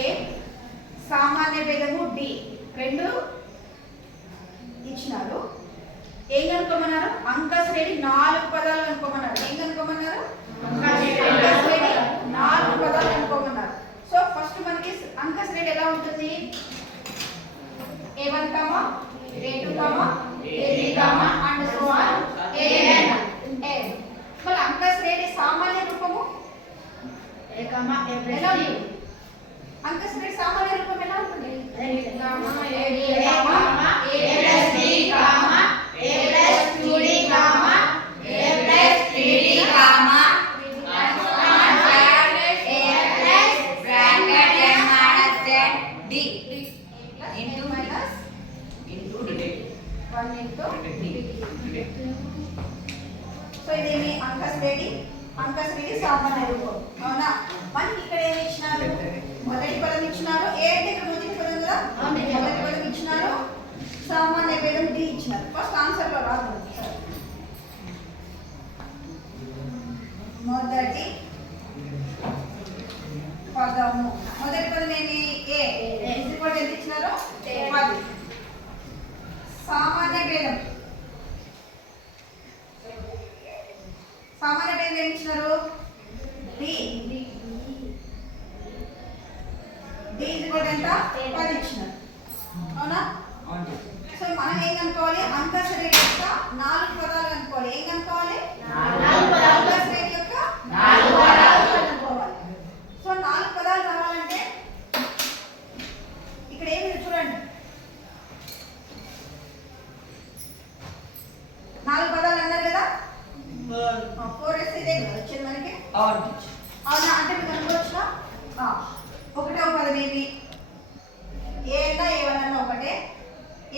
ఏ, సామాన్య భేదము డి, రెండు ఇచ్చినారు. ఏం కనుక్కోమన్నారు? అంక శ్రేణి 4 పదాలు కనుక్కోమన్నారు. ఏం కనుక్కోమన్నారు? అంక శ్రేణి 4 పదాలు కనుక్కోమన్నారు. సో ఫస్ట్ మనకి అంక శ్రేణి ఎలా ఉంటుంది? A1, A2, A3 and so on AN. మళ్ళీ అంక శ్రేణి సామాన్య రూపము ఎలా ఉంటుంది? అంక శ్రేణి సామాన్య రూపం ఎలా ఉంటుంది? సో ఇదేమి అంక శ్రేణి సామాన్య రూపం. అవునా? మనకి ఇక్కడ ఏమి ఇచ్చినారు? మొదటి పదం ఇచ్చినారు. ఏ అంటే ఇక్కడ మొదటి పదం కదా, మొదటి పదం ఇచ్చినారు. సామాన్య భేదం డి ఇచ్చినారు. ఫస్ట్ ఆన్సర్ లో రాదు. మొదటి పదము, మొదటి పదం ఏమి? ఏ. ఎంత ఇచ్చినారు? 10. సామాన్య భేదం, సామాన్య భేదం ఏమి ఇచ్చినారు? డి. డి ఎంత? 10 ఇచ్చినారు. అవునా? సో మనం ఏం కనుక్కోవాలి? అంక శ్రేణి యొక్క 4 పదాలు కనుక్కోవాలి. ఏం కనుక్కోవాలి? అంక శ్రేణి యొక్క 4 పదాలు కనుక్కోవాలి. సో 4 పదాలు రావాలంటే ఇక్కడ ఏమి చూడండి, 4 పదాలు అన్నారు కదా, 4s ఇదే కదా వచ్చింది మనకి. అవునా? అంటే మీకు అనుకోవచ్చునా? ఒకటే పదం ఏమి? ఏ అన్నా ఏమన్నా ఒకటే.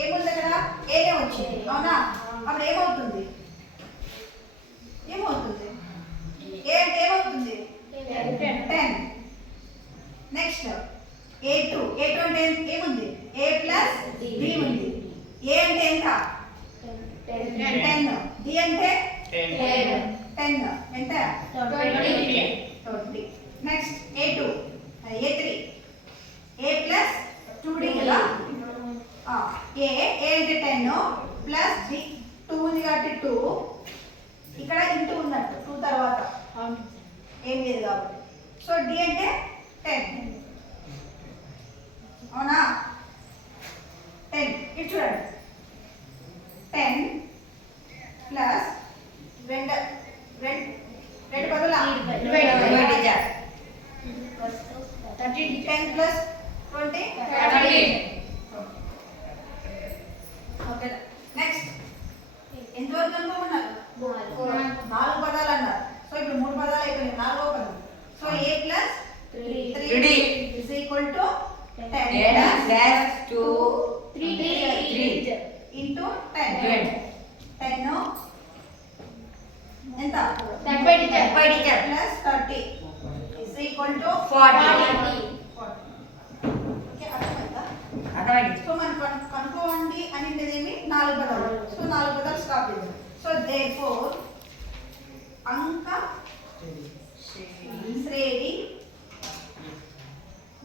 ఏముంది అక్కడ? ఏనే వచ్చింది. అవునా? అప్పుడు ఏమవుతుంది? ఏమవుతుంది? ఏ అంటే ఏమవుతుంది? 10. Next A2. A2 అంటే ఏముంది? A ప్లస్ B ఉంది. ఏ అంటే ఎంత? 10. D అంటే 10. ఎంత? 20. Next A2, A3. A plus 2D కదా. ఏ అంటే 10 ప్లస్ D 2 ఉంది కాబట్టి 2. ఇక్కడ ఇంటూ ఉన్నట్టు 2 తర్వాత ఏం లేదు కాబట్టి. సో D అంటే 10. అవునా? 10. ఇది చూడండి, 10 ప్లస్ రెండు పదుల 10 ప్లస్ 20 30. ఓకే. నెక్స్ట్ ఎంతవరకు అనుకోమన్నారు? 4 పదాలు అన్నారు. సో ఇప్పుడు 3 పదాలు అయిపోయినాయి, 4వ పదం. So A plus 3D is equal to 10 plus 2 3 into 10. 10 ఎంత? 30 plus 30 is equal to 40. Okay, అర్థమైందా? సో మనం కనుక్కోండి అనేది 4 పదాలు. సో 4 పదాలు స్టాప్ చేద్దాం. సో therefore అంక శ్రేణి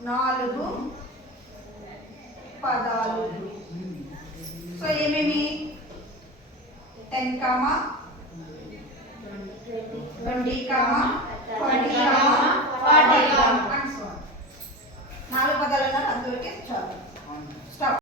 4 పదాలు. సో ఏమేమి? 10, 20, 40, 40 4 పదాలు అన్నారు. అంతవరకే చాలు. స్టాప్.